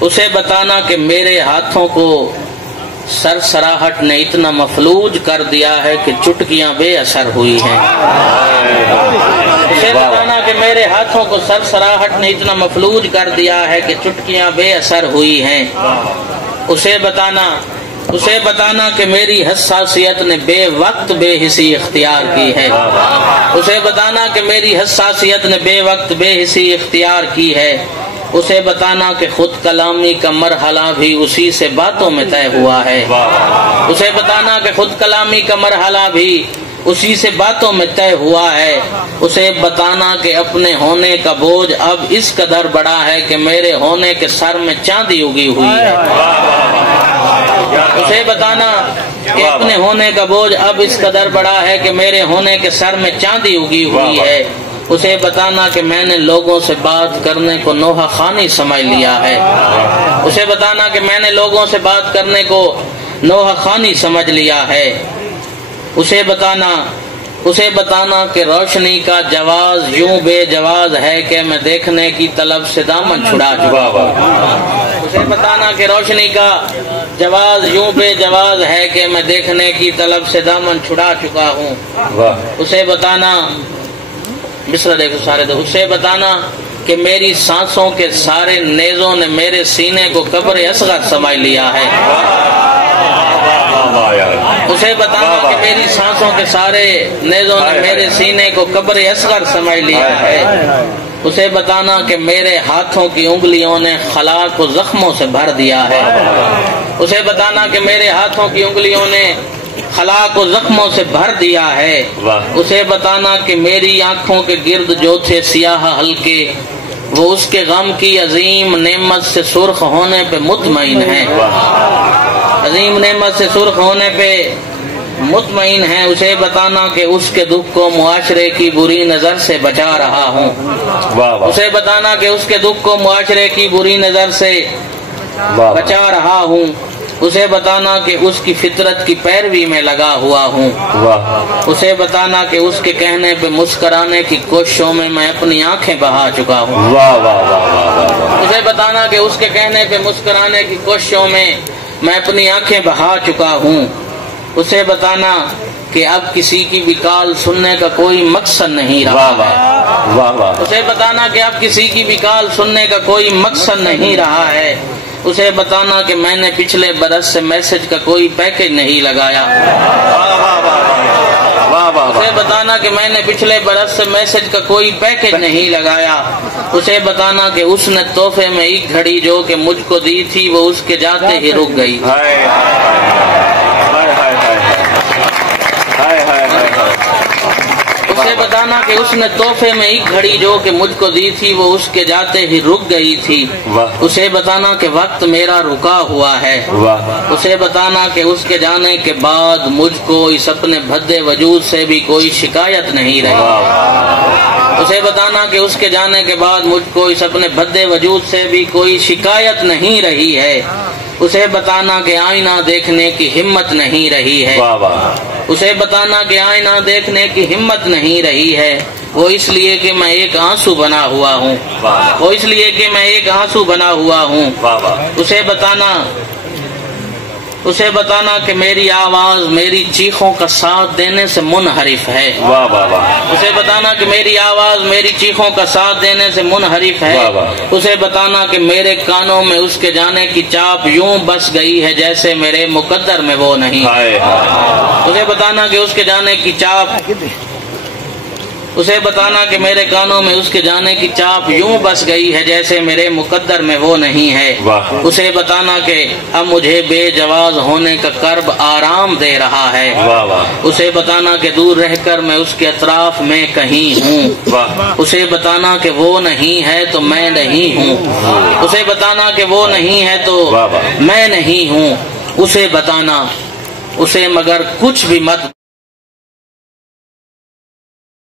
اسے بتانا کہ میرے ہاتھوں کو سرسراہٹ نے اتنا مفلوج کر دیا ہے کہ چٹکیاں بے اثر ہوئی ہیں۔ اسے بتانا کہ میرے ہاتھوں کو سرسراہٹ نے اتنا مفلوج کر دیا ہے کہ چٹکیاں بے اثر ہوئی ہیں۔ اسے بتانا کہ میری حساسیت نے بے وقت بے حسی اختیار کی ہے۔ اسے بتانا کہ میری حساسیت نے بے وقت بے حسی اختیار کی ہے۔ اسے بتانا کہ خود کلامی کا مرحلہ بھی اسی سے باتوں میں طے ہوا ہے۔ اسے بتانا کہ خود کلامی کا مرحلہ بھی اسی سے باتوں میں طے ہوا ہے۔ اسے بتانا کہ اپنے ہونے کا بوجھ اب اس قدر بڑا ہے کہ میرے ہونے کے سر میں چاندی اگی ہوئی ہے۔ اسے بتانا کہ اپنے ہونے کا بوجھ اب اس قدر بڑا ہے کہ میرے ہونے کے سر میں چاندی اگی ہوئی ہے۔ اسے بتانا کہ میں نے لوگوں سے بات کرنے کو نوحہ خوانی سمجھ لیا ہے۔ اسے بتانا کہ میں نے لوگوں سے بات کرنے کو نوحہ خوانی سمجھ لیا ہے۔ اسے بتانا کہ روشنی کا جواز یوں بے جواز ہے کہ میں دیکھنے کی طلب سے دامن چھڑا چکا ہوں۔ اسے بتانا کہ روشنی کا جواز یوں بے جواز ہے کہ میں دیکھنے کی طلب سے دامن چھڑا چکا ہوں۔ اسے بتانا مصرع دیکھو سارے دو۔ اسے بتانا کہ میری سانسوں کے سارے نیزوں نے میرے سینے کو قبر اصغر سمجھ لیا ہے۔ اسے بتانا کہ میری سانسوں کے سارے نیزوں نے میرے سینے کو قبر اصغر سمجھ لیا ہے۔ اسے بتانا کہ میرے ہاتھوں کی انگلیوں نے خلا کو زخموں سے بھر دیا ہے۔ اسے بتانا کہ میرے ہاتھوں کی انگلیوں نے خلا کو زخموں سے بھر دیا ہے۔ اسے بتانا کہ میری آنکھوں کے گرد جو تھے سیاہ حلقے وہ اس کے غم کی عظیم نعمت سے سرخ ہونے پہ مطمئن ہیں۔ عظیم نعمت سے سرخ ہونے پہ مطمئن ہیں۔ اسے بتانا کہ اس کے دکھ کو معاشرے کی بری نظر سے بچا رہا ہوں۔ اسے بتانا کہ اس کے دکھ کو معاشرے کی بری نظر سے بچا رہا ہوں۔ اسے بتانا کہ اس کی فطرت کی پیروی میں لگا ہوا ہوں۔ اسے بتانا کہ اس کے کہنے پہ مسکرانے کی کوششوں میں میں اپنی آنکھیں بہا چکا ہوں۔ اسے بتانا کہ اس کے کہنے پہ مسکرانے کی کوششوں میں میں اپنی آنکھیں بہا چکا ہوں۔ اسے بتانا کہ اب کسی کی وکال سننے کا کوئی مقصد نہیں رہا ہے۔ اسے بتانا کہ اب کسی کی وکال سننے کا کوئی مقصد نہیں رہا ہے۔ اسے بتانا کہ میں نے پچھلے برس سے میسج کا کوئی پیکج نہیں لگایا۔ اسے بتانا کہ میں نے پچھلے برس سے میسج کا کوئی پیکج نہیں لگایا۔ اسے بتانا کہ اس نے تحفے میں ایک گھڑی جو کہ مجھ کو دی تھی وہ اس کے جاتے ہی رک گئی۔ اسے بتانا کہ اس نے تحفے میں ایک گھڑی جو کہ مجھ کو دی تھی وہ اس کے جاتے ہی رک گئی تھی۔ اسے بتانا کہ وقت میرا رکا ہوا ہے۔ اسے بتانا کہ اس کے جانے کے بعد مجھ کو اس اپنے بھدے وجود سے بھی کوئی شکایت نہیں رہی۔ اسے بتانا کہ اس کے جانے کے بعد مجھ کو اس اپنے بھدے وجود سے بھی کوئی شکایت نہیں رہی ہے۔ اسے بتانا کہ آئینہ دیکھنے کی ہمت نہیں رہی ہے۔ اسے بتانا کہ آئینہ دیکھنے کی ہمت نہیں رہی ہے۔ وہ اس لیے کہ میں ایک آنسو بنا ہوا ہوں۔ وہ اس لیے کہ میں ایک آنسو بنا ہوا ہوں۔ اسے بتانا کہ میری آواز میری چیخوں کا ساتھ دینے سے منحرف ہے۔ اسے بتانا کہ میری آواز میری چیخوں کا ساتھ دینے سے منحرف ہے۔ اسے بتانا کہ میرے کانوں میں اس کے جانے کی چاپ یوں بس گئی ہے جیسے میرے مقدر میں وہ نہیں۔ اسے بتانا کہ اس کے جانے کی چاپ اسے بتانا کہ میرے کانوں میں اس کے جانے کی چاپ یوں بس گئی ہے جیسے میرے مقدر میں وہ نہیں ہے۔ اسے بتانا کہ اب مجھے بے جواز ہونے کا کرب آرام دے رہا ہے۔ اسے بتانا کہ دور رہ کر میں اس کے اطراف میں کہیں ہوں۔ اسے بتانا کہ وہ نہیں ہے تو میں نہیں ہوں۔ اسے بتانا کہ وہ نہیں ہے تو میں نہیں ہوں۔ اسے بتانا اسے مگر کچھ بھی مت